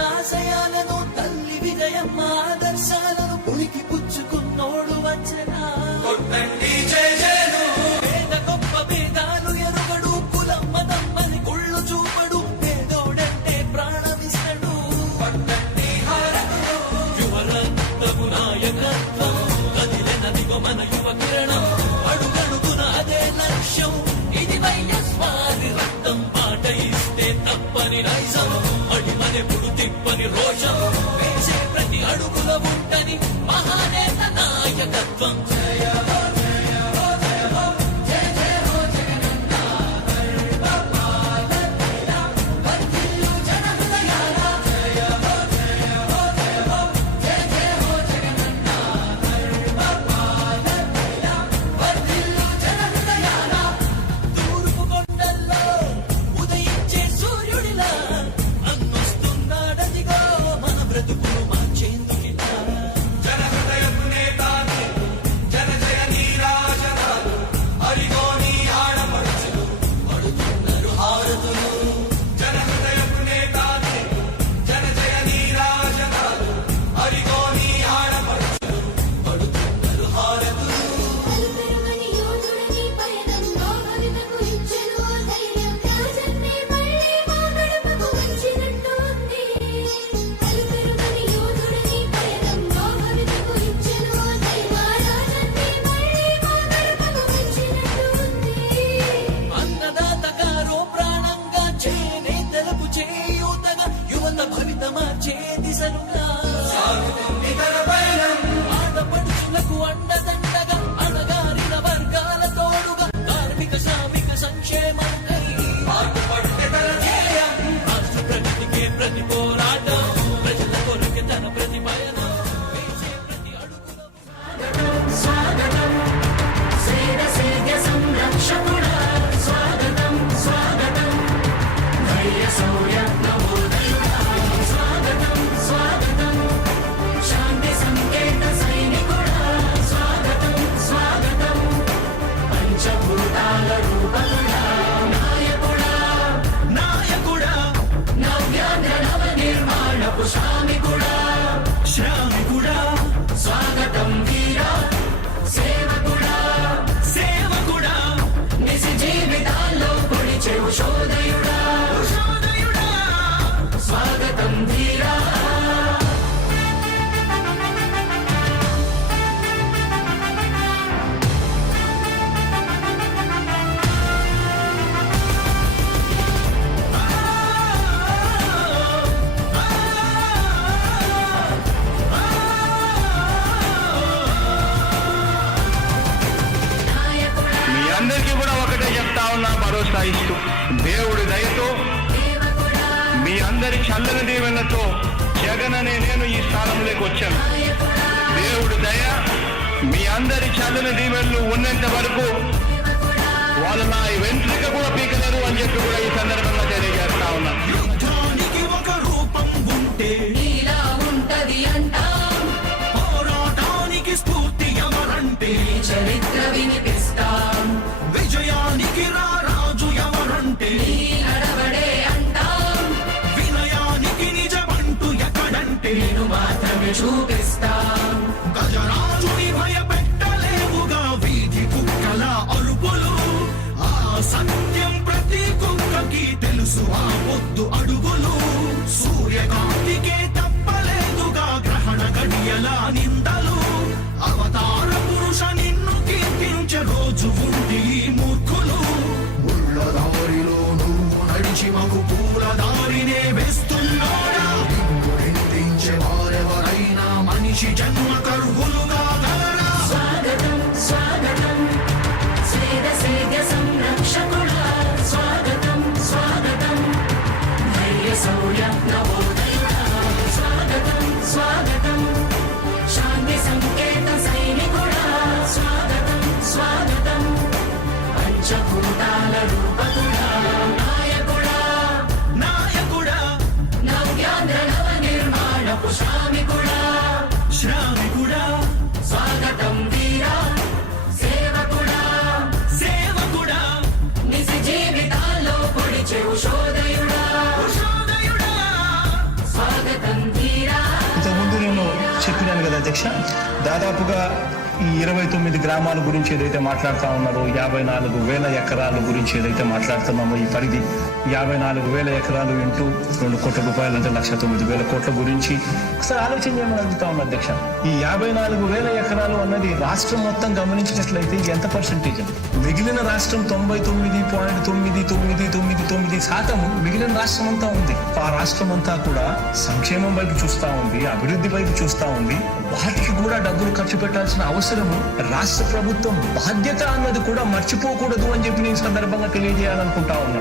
ఆశయాలను తల్లి విజయమ్మ ఆదర్శాలను పులికి పుచ్చుకున్నోడు వచ్చనా పేద గొప్ప భేదాలు ఎరుగడు కులం మతం అని కుళ్ళు చూపడు పేదోడంటే ప్రాణమిస్తడు యువరత్నము నాయకత్వం కదిలినదిగో మన యువ కిరణం అడుగడుగున అదే లక్ష్యం ఇది వైఎస్వారి రక్తం పాట ఇస్తే తప్పని నైజం అడిమనెప్పుడు తిప్పని రోషం వేసే ప్రతి అడుగుల ఉంటని మహానేత నాయకత్వం ఆడపడుచులకు అండదండగా అణగారిన వర్గాల తోడుగా కార్మిక శ్రామిక సంక్షేమంకై రాష్ట్ర ప్రగతికే ప్రతి పోరాటం ప్రజల కొరకు తన ప్రతి పయనం వేసే ప్రతి అడుగులో స్వాగతం శ్రీరసేద్య సంరక్షకుడా స్వాగతం స్వాగతం ధైర్య శౌర్య నవోదయుడా స్వాగతం స్వాగతం శాంతి సంకేత సైనికుడా స్వాగతం ఉన్నామన్న భరోసా ఇస్తూ దేవుడి దయతో మీ అందరి చల్లని దీవెనతో జగన్ అనే నేను ఈ స్థానంలోకి వచ్చాను. దేవుడి దయ మీ అందరి చల్లని దీవెనలు ఉన్నంత వరకు వాళ్ళు నా వెంట్రుక కూడా పీకలేరు అని చెప్పి కూడా ఈ సందర్భంగా తెలియజేస్తా ఉన్నాను. యుద్ధానికి ఒక రూపం ఉంటే నీలా ఉంటది అంటాం, పోరాటానికి స్ఫూర్తి ఎవరంటే నీ చరిత్ర వినిపిస్తాం, విజయానికి రారాజు ఎవరంటే నీ నడవడే అంటాం, వినయానికి నిజమంటూ ఎక్కడంటే నేను మాత్రమే చూపిస్తాం. గజరాజుని భయపెట్టలేవుగా వీధి కుక్కల అరుపులు. ఆ సత్యం ప్రతి కుక్కకి తెలుసు ఆ పొద్దు అడుగులు. సూర్యకాంతికే తప్పలేదుగా గ్రహణ గడియల నిందలు. అవతార పురుష నిన్ను కీర్తించే రోజు ఉంది ఈ మూర్ఖులు. ముళ్ళ దారిలో నువ్వు నడిచి మగు పూల దారినే వేస్తున్నాడా? నిన్ను నిందించే వారెవరైనా మనిషి జన్మ కరువులుగా గలరా? స్వాగతం స్వాగతం స్వేద సేద్య సంరక్షకుడా, స్వాగతం స్వాగతం ధైర్య శౌర్య నవోదయుడా, స్వాగతం స్వాగతం శాంతి సంకేత సైనికుడా, స్వాగతం స్వాగతం పంచభూతాల రూపకుడా, నాయకుడా నాయకుడా, నవ్యాంధ్ర నవ నిర్మాణపు శ్రామికుడా, శ్రామికుడా, స్వాగతం వీరా సేవకుడా, సేవకుడా, నిజ జీవితాల్లో పొడిచే ఉషోదయుడా, ఉషోదయుడా. స్వాగతం వీరా. ఇంతకుముందు నేను చెప్పినాను కదా అధ్యక్ష, దాదాపుగా ఈ 29 గ్రామాల గురించి ఏదైతే మాట్లాడుతూ ఉన్నారో, 54,000 ఎకరాల గురించి ఏదైతే మాట్లాడుతున్నామో, ఈ పరిధి 54,000 ఎకరాలు ఇంటూ 2 కోట్ల రూపాయలు అంటే 1,09,000 కోట్ల గురించి ఒకసారి ఆలోచన చేయమని అడుగుతా ఉన్నా అధ్యక్ష. ఈ 54,000 ఎకరాలు అన్నది రాష్ట్రం మొత్తం గమనించినట్లయితే ఎంత పర్సెంటేజ్? మిగిలిన రాష్ట్రం 99.9999% మిగిలిన రాష్ట్రం అంతా ఉంది. ఆ రాష్ట్రం అంతా కూడా సంక్షేమం వైపు చూస్తా ఉంది, అభివృద్ధి వైపు చూస్తా ఉంది. వాటికి కూడా డబ్బులు ఖర్చు పెట్టాల్సిన అవసరము రాష్ట్ర ప్రభుత్వం బాధ్యత అన్నది కూడా మర్చిపోకూడదు అని చెప్పి నేను సందర్భంగా తెలియజేయాలనుకుంటా ఉన్నా.